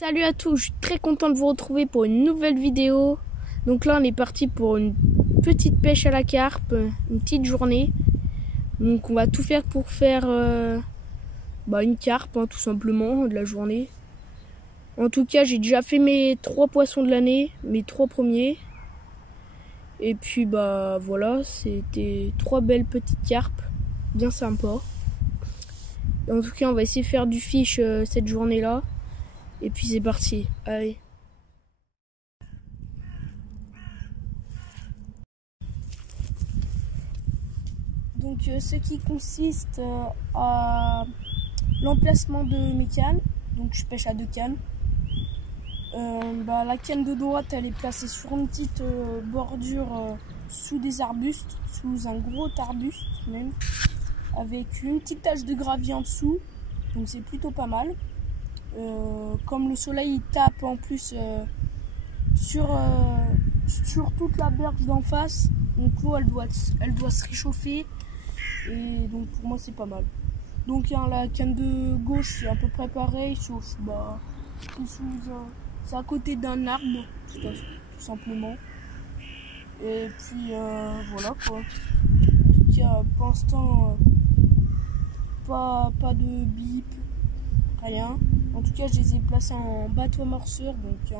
Salut à tous, je suis très content de vous retrouver pour une nouvelle vidéo. Donc là on est parti pour une petite pêche à la carpe, une petite journée. Donc on va tout faire pour faire une carpe hein, tout simplement de la journée. En tout cas j'ai déjà fait mes 3 poissons de l'année, mes 3 premiers. Et puis voilà, c'était 3 belles petites carpes, bien sympa. Et en tout cas on va essayer de faire du fish cette journée là. Et puis c'est parti, allez. Donc ce qui consiste à l'emplacement de mes cannes. Donc je pêche à 2 cannes. La canne de droite elle est placée sur une petite bordure sous des arbustes, sous un gros arbuste même, avec une petite tache de gravier en dessous. Donc c'est plutôt pas mal. Comme le soleil il tape en plus sur toute la berge d'en face, donc l'eau elle doit se réchauffer. Et donc pour moi c'est pas mal. Donc la canne de gauche c'est à peu près pareil, sauf c'est à côté d'un arbre, tout simplement. Et puis voilà quoi. En tout cas pour l'instant pas de bip, rien. En tout cas je les ai placés en bateau amorceur, donc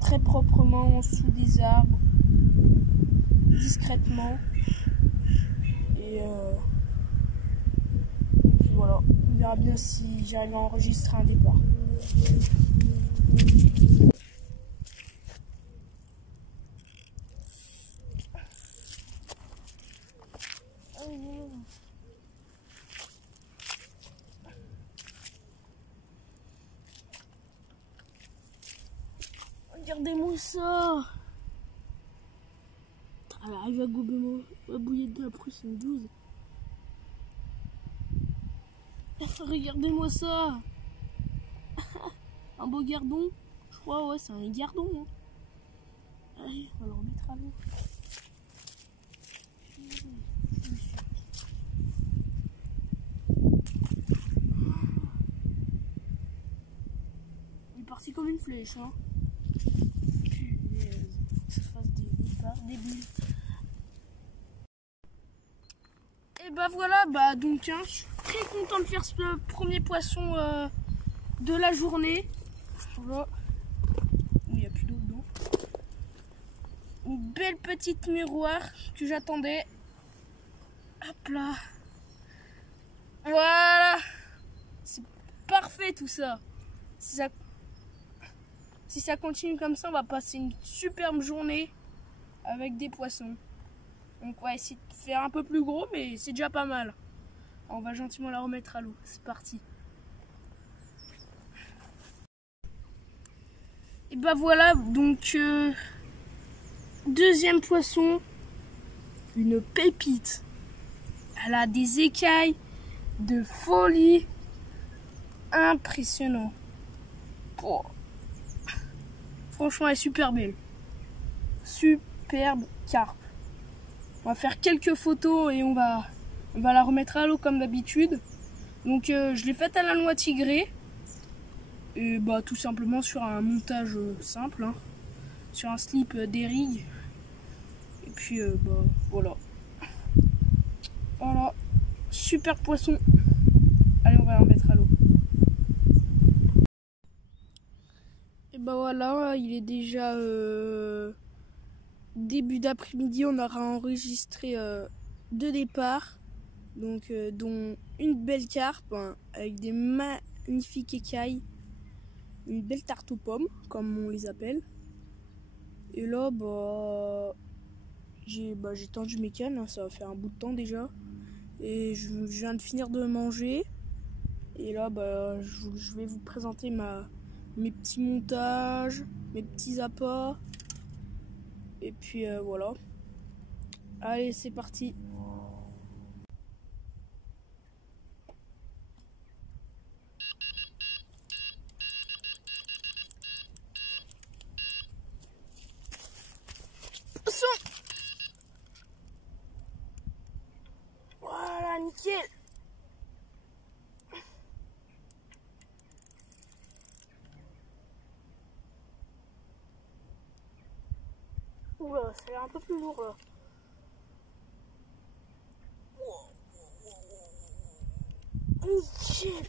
très proprement sous des arbres, discrètement. Et voilà, on verra bien si j'arrive à enregistrer un départ. Regardez-moi ça! Elle arrive à gober ma bouillette de la Prusse, une 12. Regardez-moi ça! Un beau gardon, je crois, ouais, c'est un gardon. Hein. Allez, on va le remettre à l'eau. Il est parti comme une flèche, hein. Punaise, ça fasse des départs débiles. Et voilà, donc hein, je suis très content de faire ce premier poisson de la journée. Voilà. Il n'y a plus d'eau dedans. Une belle petite miroir que j'attendais. Hop là. Voilà. C'est parfait tout ça. Si ça continue comme ça, on va passer une superbe journée avec des poissons. Donc on va essayer de faire un peu plus gros, mais c'est déjà pas mal. Alors, on va gentiment la remettre à l'eau. C'est parti. Et voilà, donc deuxième poisson, une pépite. Elle a des écailles de folie, impressionnant. Oh. Franchement, elle est super belle. Superbe carpe. On va faire quelques photos et on va la remettre à l'eau comme d'habitude. Donc je l'ai faite à la noix tigrée. Et tout simplement sur un montage simple. Hein, sur un slip d'Erig. Et puis voilà. Voilà. Super poisson. Allez, on va la remettre à l'eau. Et voilà, il est déjà début d'après-midi. On aura enregistré 2 départs. Donc dont une belle carpe hein, avec des magnifiques écailles. Une belle tarte aux pommes, comme on les appelle. Et là, j'ai tendu mes cannes, hein, ça va faire un bout de temps déjà. Et je viens de finir de manger. Et là, je vais vous présenter mes petits montages, mes petits appâts. Et puis voilà. Allez, c'est parti. Voilà, nickel. ça a l'air un peu plus lourd là. Nickel.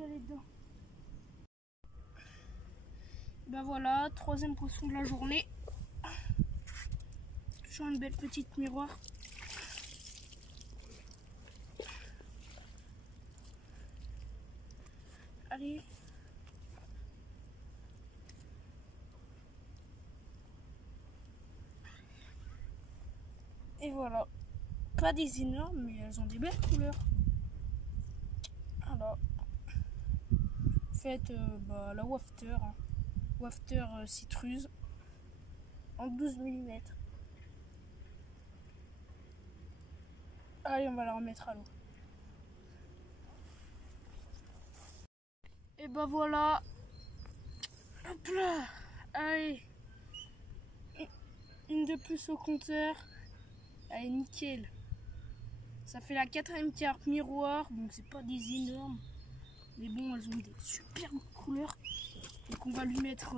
Dedans. Ben voilà, troisième poisson de la journée. Toujours une belle petite miroir. Allez. Et voilà. Pas des énormes, mais elles ont des belles couleurs. Alors. Faites la wafter, hein. Wafter citruse en 12 mm. Allez, on va la remettre à l'eau. Et ben voilà. Hop là. Allez. Une de plus au compteur. Allez, nickel. Ça fait la 4e carpe miroir, donc c'est pas des énormes. Mais bon, elles ont des superbes couleurs. Donc on va lui mettre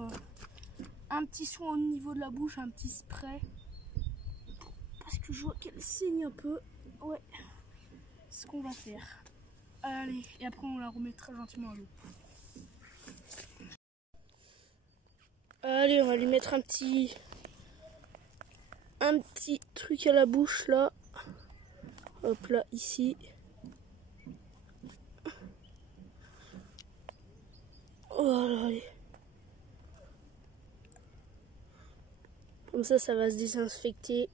un petit soin au niveau de la bouche, un petit spray. Parce que je vois qu'elle saigne un peu. Ouais, c'est ce qu'on va faire. Allez, et après on la remettra gentiment à l'eau. Allez, on va lui mettre un petit truc à la bouche là. Hop là, ici. Voilà, allez. Comme ça va se désinfecter.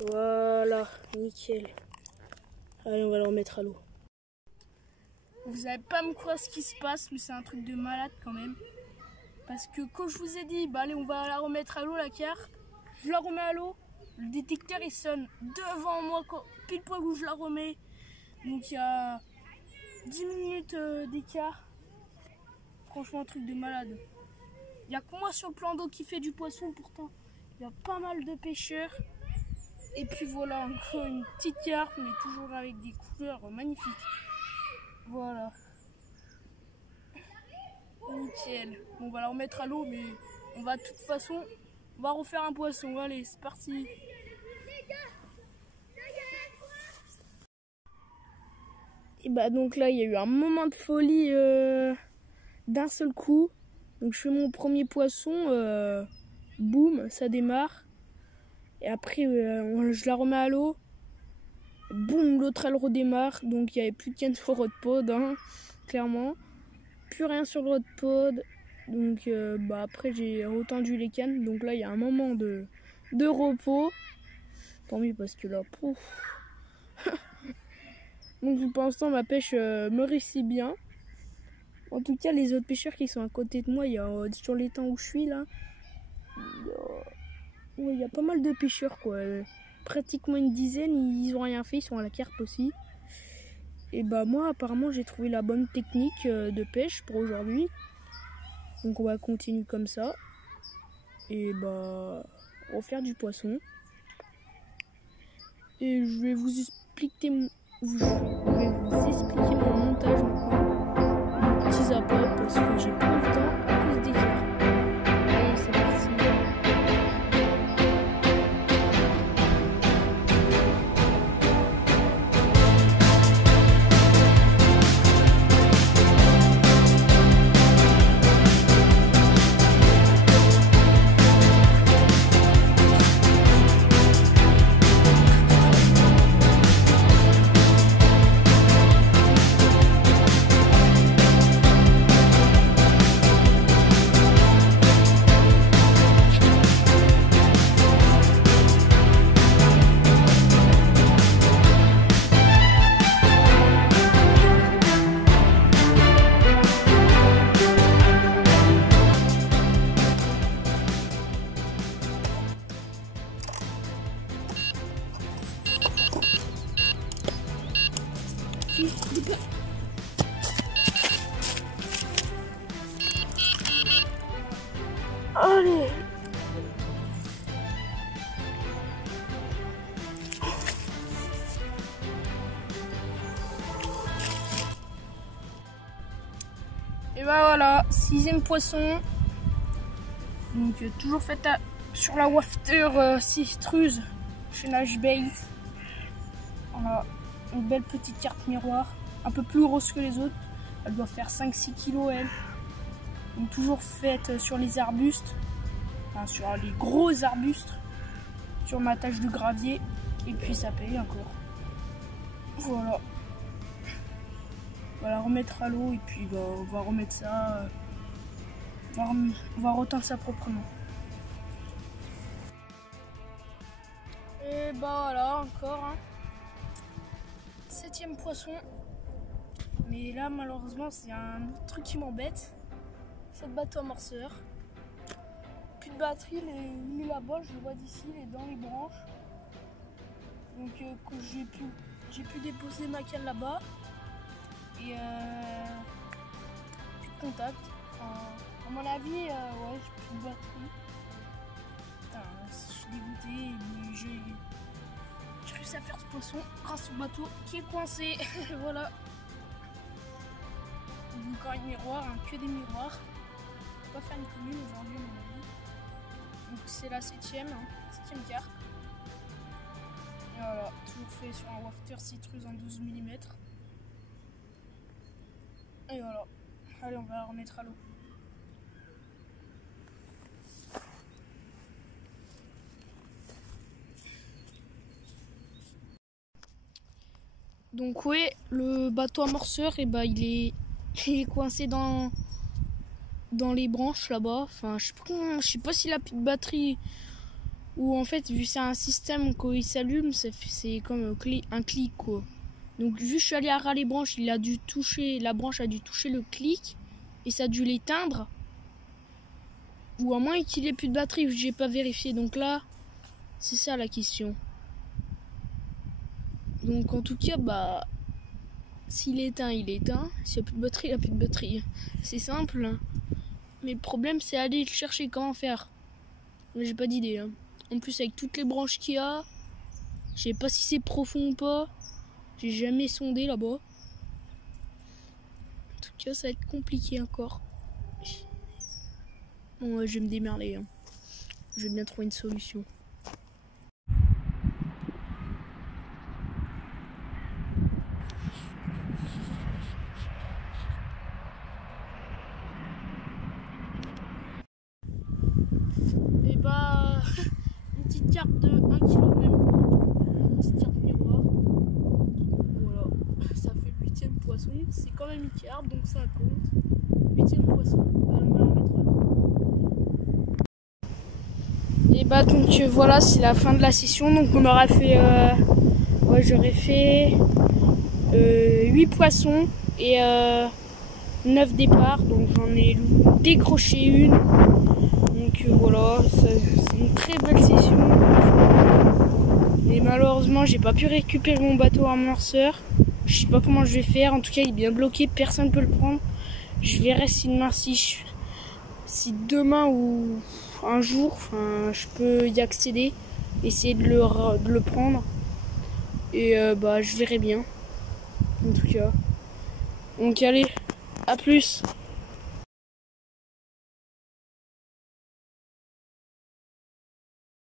Voilà, nickel. Allez, on va le remettre à l'eau. Vous n'allez pas me croire ce qui se passe, mais c'est un truc de malade quand même. Parce que quand je vous ai dit, bah allez, on va la remettre à l'eau la carpe, je la remets à l'eau, le détecteur il sonne devant moi, pile poil où je la remets. Donc il y a 10 minutes d'écart. Franchement, un truc de malade. Il n'y a que moi sur le plan d'eau qui fait du poisson, pourtant il y a pas mal de pêcheurs. Et puis voilà, encore une petite carpe, mais toujours avec des couleurs magnifiques. Voilà. Nickel. Bon, on va la remettre à l'eau, mais on va de toute façon, on va refaire un poisson. Allez, c'est parti. Et bah donc là, il y a eu un moment de folie d'un seul coup. Donc je fais mon premier poisson. boum, ça démarre. Et après, je la remets à l'eau. Boum, l'autre elle redémarre. Donc il n'y avait plus de canne sur le rod pod, hein, clairement. Plus rien sur le rod pod. Donc après j'ai retendu les cannes. Donc là il y a un moment de repos. Tant mieux parce que là, pouf. Donc pour l'instant ma pêche me réussit bien. En tout cas les autres pêcheurs qui sont à côté de moi, il y a sur l'étang où je suis là. Il y a pas mal de pêcheurs quoi. Pratiquement une dizaine, ils ont rien fait, ils sont à la carpe aussi. Et moi apparemment j'ai trouvé la bonne technique de pêche pour aujourd'hui. Donc on va continuer comme ça. Et on va faire du poisson. Et je vais vous expliquer mon montage maintenant. Mon petit zappa parce que j'ai pas le temps à cause des carpes. Allez, c'est parti. Allez. Et voilà, 6e poisson. Donc toujours fait sur la wafter citruse chez Nashbait. Voilà, une belle petite carpe miroir, un peu plus grosse que les autres. Elle doit faire 5-6 kg elle. Donc toujours faite sur les arbustes, enfin sur les gros arbustes, sur ma tâche de gravier. Et puis ça paye encore. Voilà. On va la remettre à l'eau et puis on va remettre ça, on va retendre ça proprement. Et voilà encore, hein. 7e poisson. Mais là malheureusement c'est un autre truc qui m'embête. C'est le bateau amorceur. Plus de batterie, il est là-bas, je le vois d'ici, il est dans les branches. Donc quand j'ai pu déposer ma canne là-bas. Et plus de contact. Enfin, à mon avis, ouais, j'ai plus de batterie. Putain, je suis dégoûté, mais j'ai réussi à faire ce poisson grâce au bateau qui est coincé. Voilà. Encore un miroir, hein, que des miroirs. On va pas faire une commune aujourd'hui, à mon avis. Donc c'est la 7e carpe. Et voilà, toujours fait sur un wafter citruse en 12 mm. Et voilà, allez, on va la remettre à l'eau. Donc oui, le bateau amorceur, il est coincé dans les branches là-bas. Enfin, je sais pas s'il a plus de batterie ou en fait, vu que c'est un système quand il s'allume, c'est comme un clic quoi. Donc vu que je suis allé à ras les branches, la branche a dû toucher le clic et ça a dû l'éteindre. Ou à moins qu'il ait plus de batterie, j'ai pas vérifié. Donc là, c'est ça la question. Donc en tout cas, s'il est éteint, il est éteint. S'il n'y a plus de batterie, il n'y a plus de batterie. C'est simple. Mais le problème, c'est aller le chercher, comment faire. J'ai pas d'idée. Hein. En plus, avec toutes les branches qu'il y a, je sais pas si c'est profond ou pas. J'ai jamais sondé là-bas. En tout cas, ça va être compliqué encore. Bon, ouais, je vais me démerder. Hein. Je vais bien trouver une solution. Et carpe de 1 kg même pas. Petite carpe miroir. Voilà, ça fait le 8e poisson. C'est quand même une carpe, donc ça compte. 8e poisson. On va le mettre à l'eau. Et bah donc voilà, c'est la fin de la session. Donc on aura fait, j'aurais fait 8 poissons et 9 départs. Donc j'en ai décroché une. Donc voilà, c'est une très belle session. Mais malheureusement, j'ai pas pu récupérer mon bateau amorceur. Je sais pas comment je vais faire. En tout cas, il est bien bloqué, personne ne peut le prendre. Je verrai si demain ou un jour, je peux y accéder, essayer de le prendre. Et bah, je verrai bien. En tout cas. Donc allez, à plus.